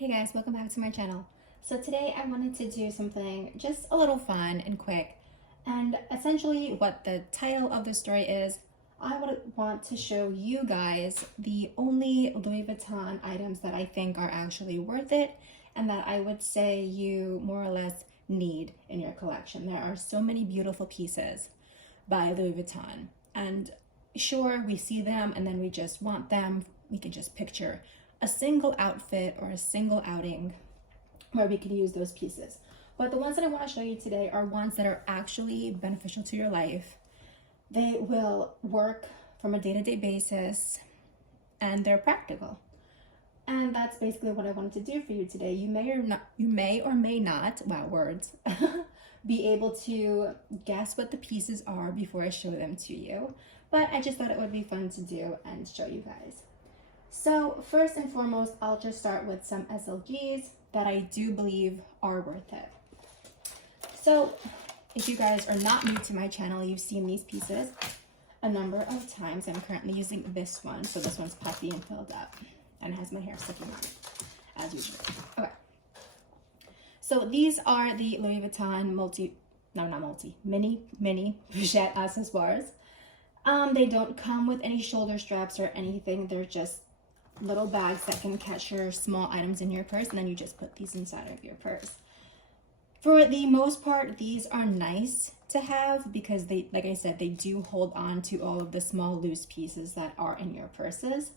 Hey guys, welcome back to my channel. So today I wanted to do something just a little fun and quick. And essentially what the title of the story is, I would want to show you guys the only Louis Vuitton items that I think are actually worth it and that I would say you more or less need in your collection. There are so many beautiful pieces by Louis Vuitton. And sure, we see them and then we just want them. We can just picture a single outfit or a single outing where we can use those pieces. But the ones that I want to show you today are ones that are actually beneficial to your life. They will work from a day-to-day basis and they're practical. And that's basically what I wanted to do for you today. You may or may not, wow, words, be able to guess what the pieces are before I show them to you. But I just thought it would be fun to do and show you guys. So first and foremost, I'll just start with some SLGs that I do believe are worth it. So if you guys are not new to my channel, you've seen these pieces a number of times. I'm currently using this one. So this one's puffy and filled up and has my hair sticking on it as usual. Okay. So these are the Louis Vuitton mini pochette accessoires. They don't come with any shoulder straps or anything. They're just little bags that can catch your small items in your purse, and then you just put these inside of your purse. For the most part, these are nice to have because they, like I said, they do hold on to all of the small loose pieces that are in your purses.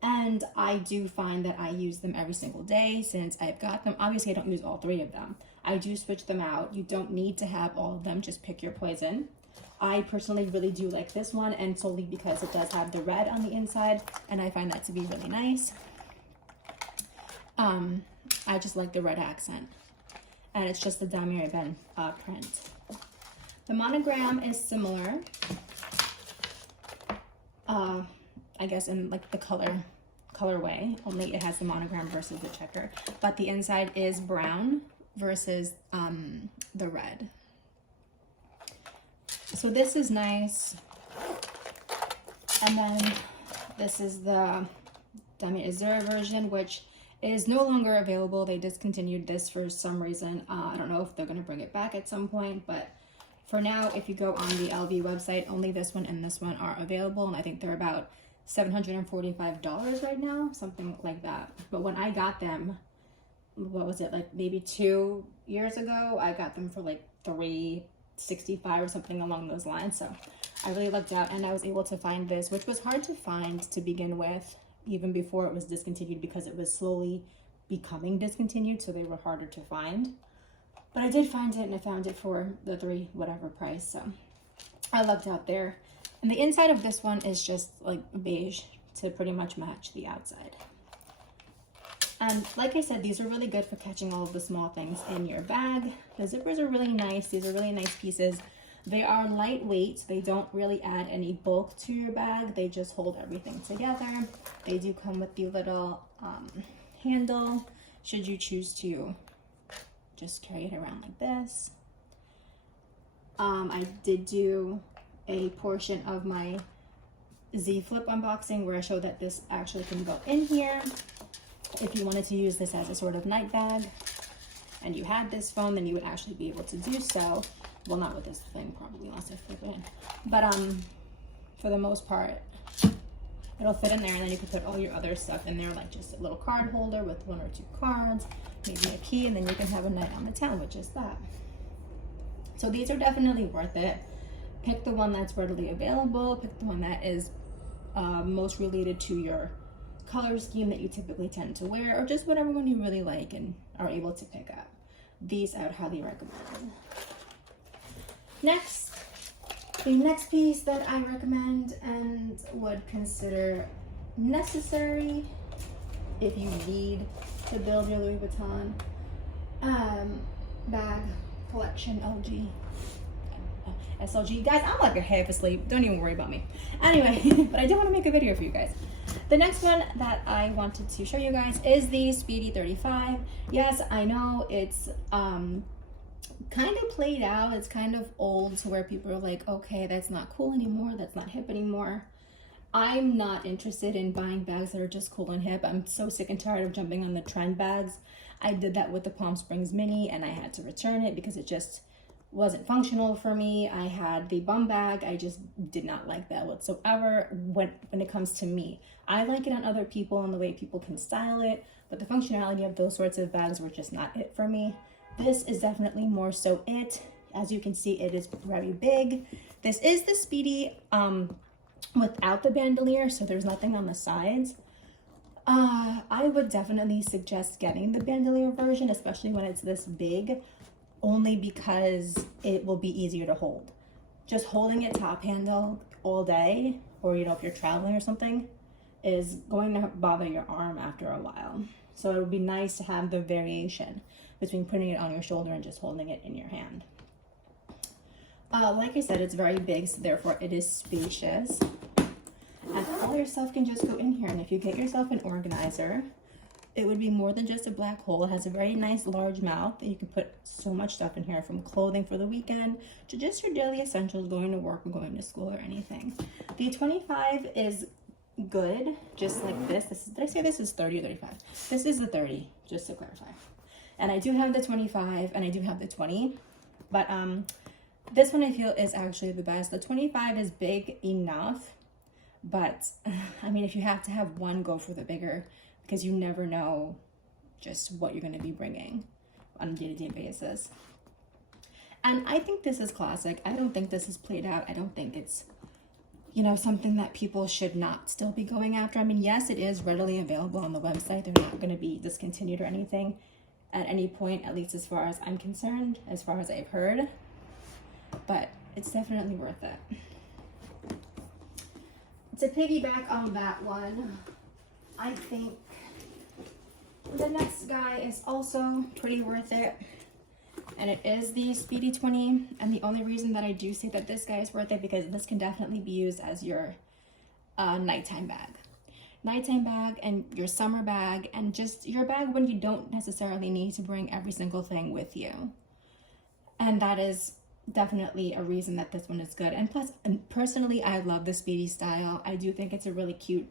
And I do find that I use them every single day since I've got them. Obviously, I don't use all three of them. I do switch them out. You don't need to have all of them. Just pick your poison. I personally really do like this one, and solely because it does have the red on the inside, and I find that to be really nice. I just like the red accent, and it's just the Damier Ebene print. The monogram is similar, I guess in like the colorway, only it has the monogram versus the checker, but the inside is brown versus the red. So this is nice, and then this is the Damier Azur version, which is no longer available. They discontinued this for some reason. I don't know if they're going to bring it back at some point, but for now, if you go on the LV website, only this one and this one are available, and I think they're about $745 right now, something like that. But when I got them, what was it, like maybe 2 years ago, I got them for like $365 or something along those lines. So I really lucked out, and I was able to find this, which was hard to find to begin with, even before it was discontinued, because it was slowly becoming discontinued, so they were harder to find. But I did find it, and I found it for the $3 whatever price, so I lucked out there. And the inside of this one is just like beige to pretty much match the outside. And like I said, these are really good for catching all of the small things in your bag. The zippers are really nice. These are really nice pieces. They are lightweight. They don't really add any bulk to your bag. They just hold everything together. They do come with the little handle, should you choose to just carry it around like this. I did do a portion of my Z Flip unboxing where I showed that this actually can go in here. If you wanted to use this as a sort of night bag and you had this phone, then you would actually be able to do so. Well, not with this thing probably, unless I flip it in. But for the most part, it'll fit in there, and then you can put all your other stuff in there, like just a little card holder with 1 or 2 cards, maybe a key, and then you can have a night on the town with just that. So these are definitely worth it. Pick the one that's readily available. Pick the one that is most related to your color scheme that you typically tend to wear, or just whatever one you really like and are able to pick up. These I would highly recommend. Next, the next piece that I recommend and would consider necessary if you need to build your Louis Vuitton bag collection, SLG. Guys, I'm like a half asleep. Don't even worry about me. Anyway, but I do want to make a video for you guys. The next one that I wanted to show you guys is the Speedy 35. Yes, I know it's kind of played out. It's kind of old to where people are like, okay, that's not cool anymore. That's not hip anymore. I'm not interested in buying bags that are just cool and hip. I'm so sick and tired of jumping on the trend bags. I did that with the Palm Springs Mini and I had to return it because it just wasn't functional for me. I had the bum bag. I just did not like that whatsoever when it comes to me. I like it on other people and the way people can style it, but the functionality of those sorts of bags were just not it for me. This is definitely more so it. As you can see, it is very big. This is the Speedy without the bandolier, so there's nothing on the sides. I would definitely suggest getting the bandolier version, especially when it's this big, only because it will be easier to hold. Just holding it top handle all day, or if you're traveling or something, is going to bother your arm after a while. So it would be nice to have the variation between putting it on your shoulder and just holding it in your hand. Like I said, it's very big, so therefore it is spacious. And all your stuff can just go in here. And if you get yourself an organizer, it would be more than just a black hole. It has a very nice large mouth that you can put so much stuff in here, from clothing for the weekend to just your daily essentials, going to work or going to school or anything. The 25 is good, just like this. Did I say this is 30 or 35? This is the 30, just to clarify. And I do have the 25 and I do have the 20, but this one I feel is actually the best. The 25 is big enough, but I mean, if you have to have one, go for the bigger, because you never know just what you're going to be bringing on a day-to-day basis. And I think this is classic. I don't think this is played out. I don't think it's, something that people should not still be going after. I mean, yes, it is readily available on the website. They're not going to be discontinued or anything at any point, at least as far as I'm concerned, as far as I've heard. But it's definitely worth it. To piggyback on that one, I think the next guy is also pretty worth it, and it is the Speedy 20. And the only reason that I do say that this guy is worth it, because this can definitely be used as your nighttime bag and your summer bag, and just your bag when you don't necessarily need to bring every single thing with you. And that is definitely a reason that this one is good. And plus, personally, I love the Speedy style. I do think it's a really cute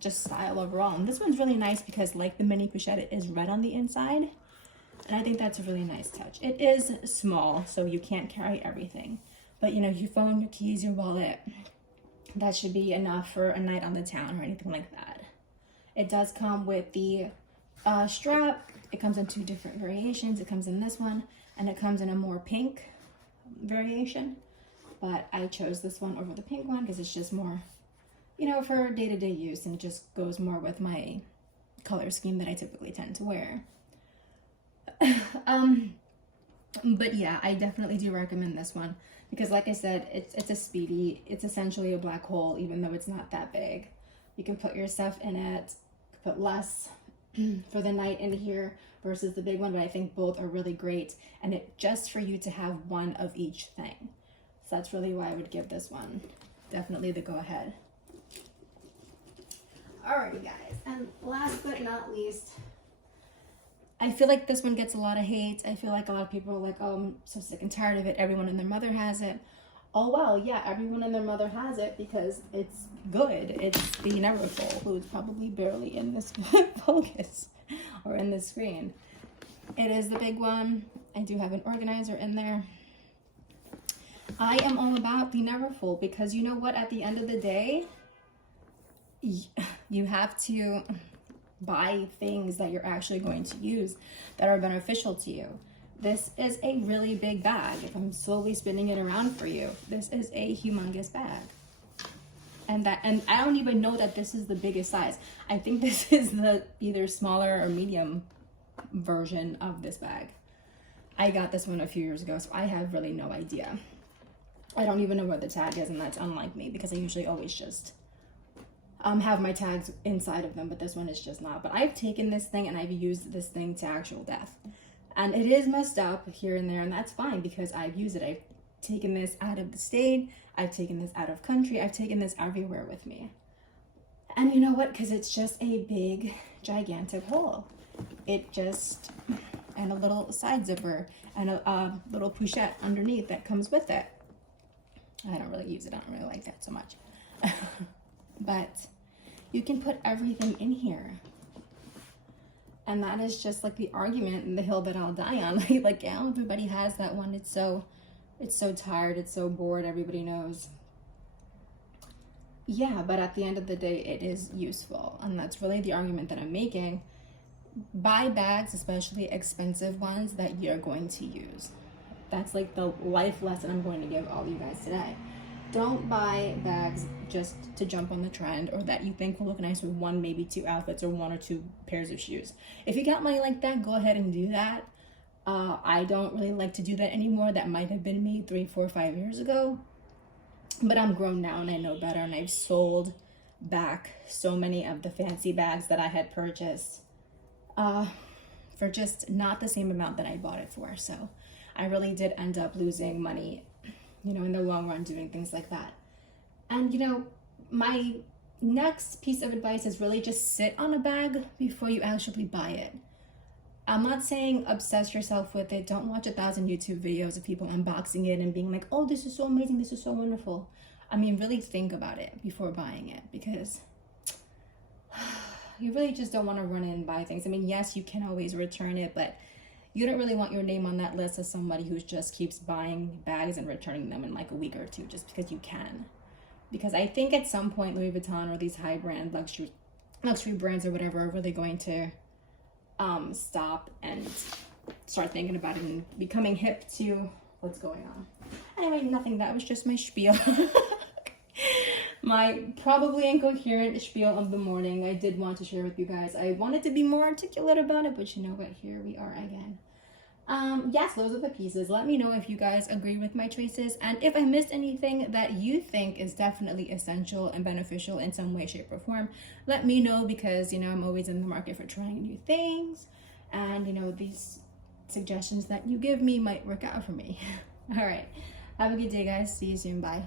just style overall. And this one's really nice because, like the mini pochette, it is red on the inside, and I think that's a really nice touch. It is small, so you can't carry everything, but your phone, your keys, your wallet, that should be enough for a night on the town or anything like that. It does come with the strap. It comes in 2 different variations. It comes in this one, and it comes in a more pink variation, but I chose this one over the pink one because it's just more, for day-to-day use, and it just goes more with my color scheme that I typically tend to wear. But yeah, I definitely do recommend this one because, like I said, it's a Speedy. It's essentially a black hole, even though it's not that big. You can put your stuff in it, put less for the night in here versus the big one, but I think both are really great, and it just for you to have one of each thing. So that's really why I would give this one definitely the go ahead. Alrighty guys, and last but not least, I feel like this one gets a lot of hate. I feel like a lot of people are like, oh, I'm so sick and tired of it. Everyone and their mother has it. Oh, well, yeah, everyone and their mother has it because it's good. It's the Neverfull, who is probably barely in this focus or in the screen. It is the big one. I do have an organizer in there. I am all about the Neverfull because you know what? At the end of the day, you have to buy things that you're actually going to use that are beneficial to you. This is a really big bag. If I'm slowly spinning it around for you, this is a humongous bag. And I don't even know that this is the biggest size. I think this is the either smaller or medium version of this bag. I got this one a few years ago, so I have really no idea. I don't even know where the tag is, and that's unlike me because I usually always just have my tags inside of them, but this one is just not. But I've taken this thing and I've used this thing to actual death. And it is messed up here and there, and that's fine because I've used it. I've taken this out of the state, I've taken this out of country, I've taken this everywhere with me. And you know what? Because it's just a big, gigantic hole. It just, and a little side zipper, and a little pochette underneath that comes with it. I don't really use it. I don't really like that so much. But you can put everything in here. And that is just like the argument and the hill that I'll die on. Like, yeah, everybody has that one. It's so tired, it's so bored, everybody knows. Yeah, but at the end of the day, it is useful. And that's really the argument that I'm making. Buy bags, especially expensive ones, that you're going to use. That's like the life lesson I'm going to give all you guys today. Don't buy bags just to jump on the trend, or that you think will look nice with one, maybe two outfits, or one or two pairs of shoes. If you got money like that, go ahead and do that. I don't really like to do that anymore. That might have been me 3, 4, 5 years ago. But I'm grown now and I know better, and I've sold back so many of the fancy bags that I had purchased for just not the same amount that I bought it for. So I really did end up losing money, you know, in the long run doing things like that. And, you know, my next piece of advice is really just sit on a bag before you actually buy it. I'm not saying obsess yourself with it. Don't watch 1,000 YouTube videos of people unboxing it and being like, oh, this is so amazing, this is so wonderful. I mean, really think about it before buying it, because you really just don't want to run in and buy things. I mean, yes, you can always return it, but you don't really want your name on that list as somebody who just keeps buying bags and returning them in like a week or two just because you can. Because I think at some point Louis Vuitton or these high brand luxury brands or whatever are really going to stop and start thinking about it and becoming hip to what's going on. Anyway, nothing. That was just my spiel. My probably incoherent spiel of the morning. I did want to share with you guys. I wanted to be more articulate about it, but you know what? Here we are again. Yes, those are the pieces. Let me know if you guys agree with my choices, and if I missed anything that you think is definitely essential and beneficial in some way, shape, or form. Let me know, because, you know, I'm always in the market for trying new things, and, you know, these suggestions that you give me might work out for me. All right. Have a good day, guys. See you soon. Bye.